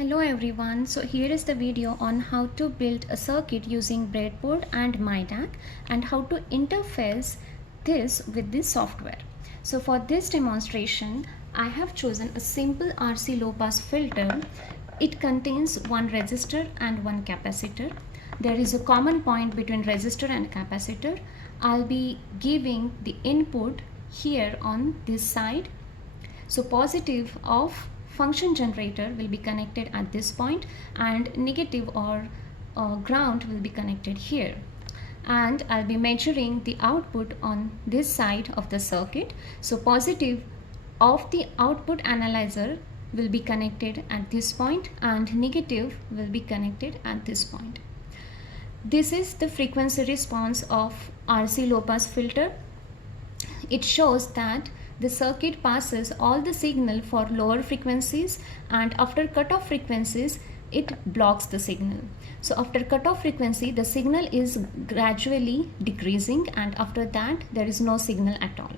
Hello everyone, so here is the video on how to build a circuit using breadboard and MyDAC and how to interface this with the software. So for this demonstration, I have chosen a simple RC low pass filter. It contains one resistor and one capacitor. There is a common point between resistor and capacitor. I'll be giving the input here on this side. So positive of function generator will be connected at this point and negative or ground will be connected here, and I'll be measuring the output on this side of the circuit. So positive of the output analyzer will be connected at this point and negative will be connected at this point. This is the frequency response of RC low pass filter. It shows that the circuit passes all the signal for lower frequencies, and after cutoff frequencies it blocks the signal. So after cutoff frequency the signal is gradually decreasing, and after that there is no signal at all.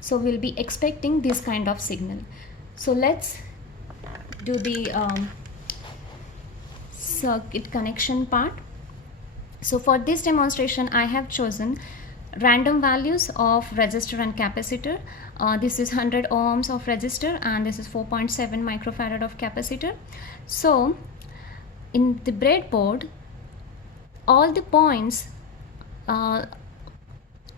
So we'll be expecting this kind of signal. So let's do the circuit connection part. So for this demonstration I have chosen random values of resistor and capacitor. This is 100 ohms of resistor and this is 4.7 microfarad of capacitor. So in the breadboard, all the points on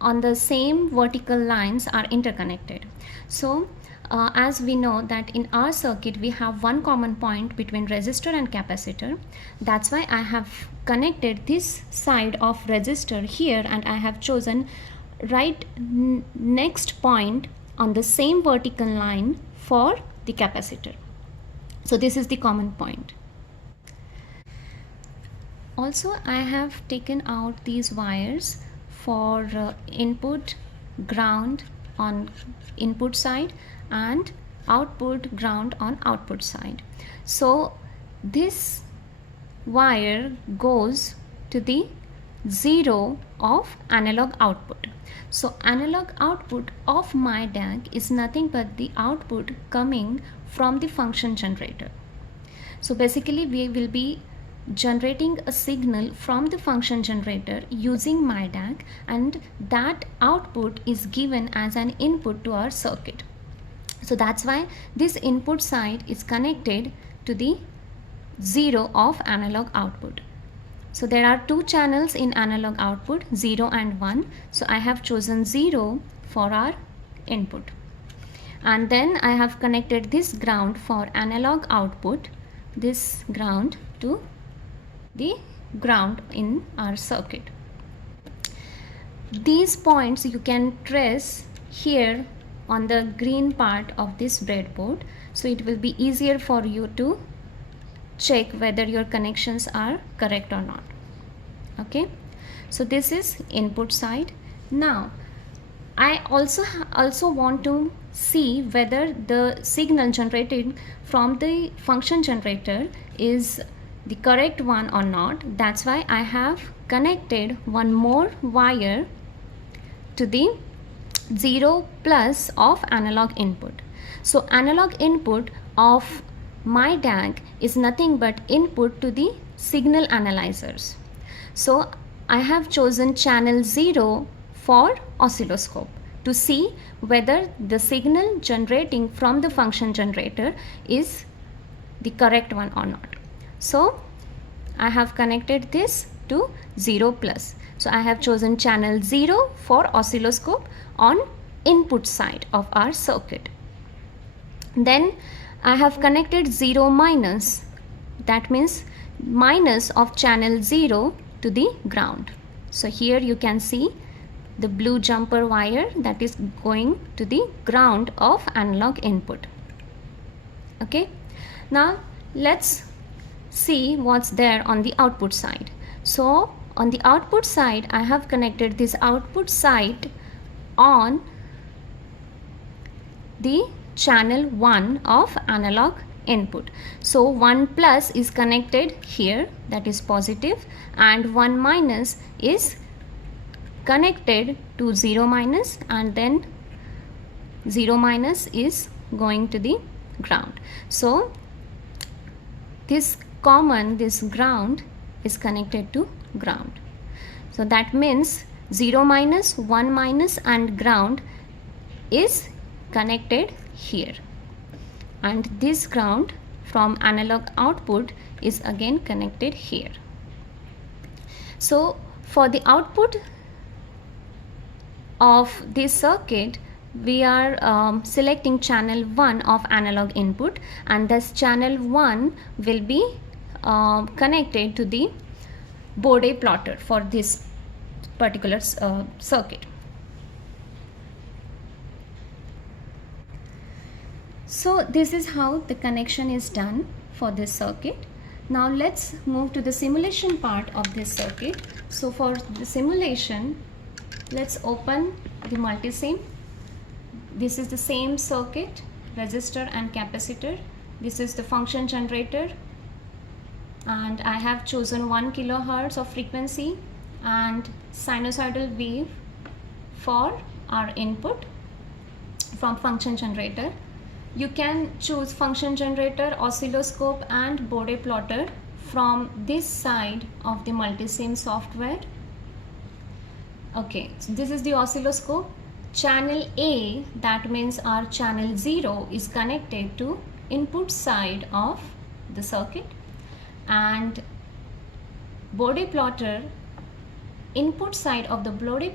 the same vertical lines are interconnected. So as we know that in our circuit we have one common point between resistor and capacitor. That's why I have connected this side of resistor here, and I have chosen right next point on the same vertical line for the capacitor. So this is the common point. Also I have taken out these wires for input ground on input side and output ground on output side. So this wire goes to the 0 of analog output. So analog output of MyDAC is nothing but the output coming from the function generator. So basically we will be generating a signal from the function generator using MyDAC, and that output is given as an input to our circuit. So that's why this input side is connected to the 0 of analog output. So there are two channels in analog output, 0 and 1. So I have chosen 0 for our input, and then I have connected this ground for analog output, this ground to the ground in our circuit. These points you can trace here on the green part of this breadboard, so it will be easier for you to check whether your connections are correct or not. Okay, so this is input side. Now I also want to see whether the signal generated from the function generator is the correct one or not. That's why I have connected one more wire to the 0 plus of analog input. So analog input of MyDAC is nothing but input to the signal analyzers. So I have chosen channel 0 for oscilloscope to see whether the signal generating from the function generator is the correct one or not. So I have connected this to 0 plus. So I have chosen channel 0 for oscilloscope on input side of our circuit. Then I have connected 0 minus, that means minus of channel 0 to the ground. So here you can see the blue jumper wire that is going to the ground of analog input. Okay, now let's see what's there on the output side. So on the output side I have connected this output side on the channel 1 of analog input. So 1 plus is connected here, that is positive, and 1 minus is connected to 0 minus, and then 0 minus is going to the ground. So this ground is connected to ground. So that means 0 minus, 1 minus and ground is connected here, and this ground from analog output is again connected here. So for the output of this circuit, we are selecting channel 1 of analog input, and this channel 1 will be connected to the Bode plotter for this particular circuit. So this is how the connection is done for this circuit. Now let's move to the simulation part of this circuit. So for the simulation, let's open the multisim. This is the same circuit, resistor and capacitor. This is the function generator, and I have chosen 1 kilohertz of frequency and sinusoidal wave for our input from function generator. You can choose function generator, oscilloscope and Bode plotter from this side of the multisim software. Okay, so this is the oscilloscope. Channel A, that means our channel 0, is connected to input side of the circuit, and Bode plotter, input side of the Bode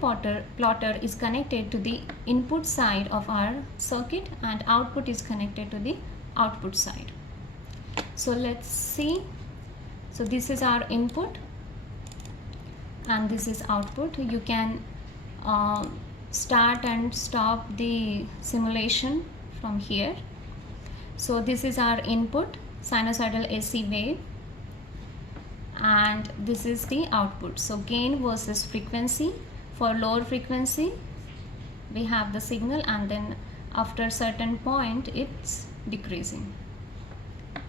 plotter is connected to the input side of our circuit, and output is connected to the output side. So let's see. So this is our input and this is output. You can start and stop the simulation from here. So this is our input, sinusoidal AC wave, and this is the output. So gain versus frequency. For lower frequency we have the signal, and then after a certain point it's decreasing.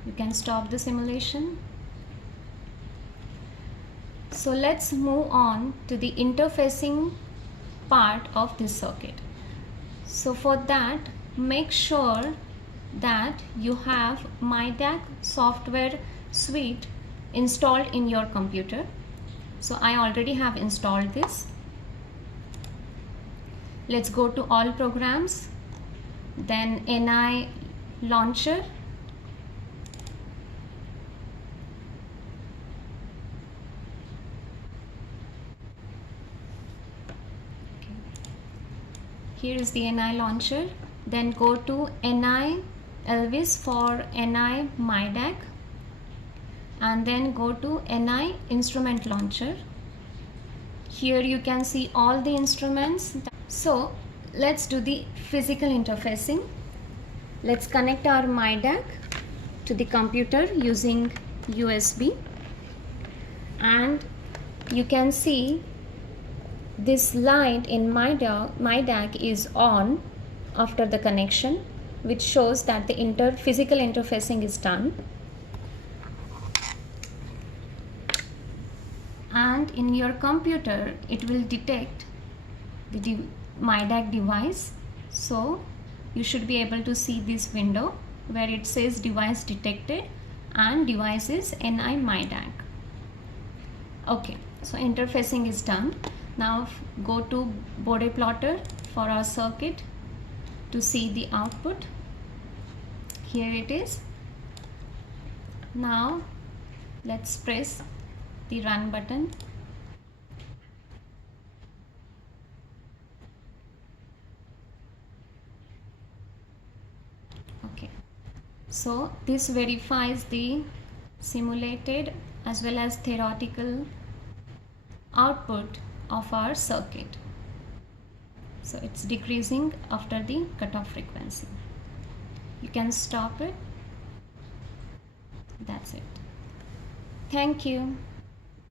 You can stop the simulation. So let's move on to the interfacing part of this circuit. So for that, make sure that you have MyDAQ software suite installed in your computer. So I already have installed this. Let's go to all programs, then NI launcher, here is the NI launcher. Then go to NI Elvis for NI MyDAQ, and then go to NI instrument launcher. Here you can see all the instruments. So let's do the physical interfacing. Let's connect our MyDAQ to the computer using USB, and you can see this light in MyDAQ is on after the connection, which shows that the physical interfacing is done. And in your computer it will detect the MyDAQ device. So you should be able to see this window where it says device detected and device is NI MyDAQ. Okay, so interfacing is done. Now go to Bode plotter for our circuit to see the output. Here it is. Now let's press the run button. Okay, so this verifies the simulated as well as theoretical output of our circuit. So it's decreasing after the cutoff frequency. You can stop it. That's it. Thank you.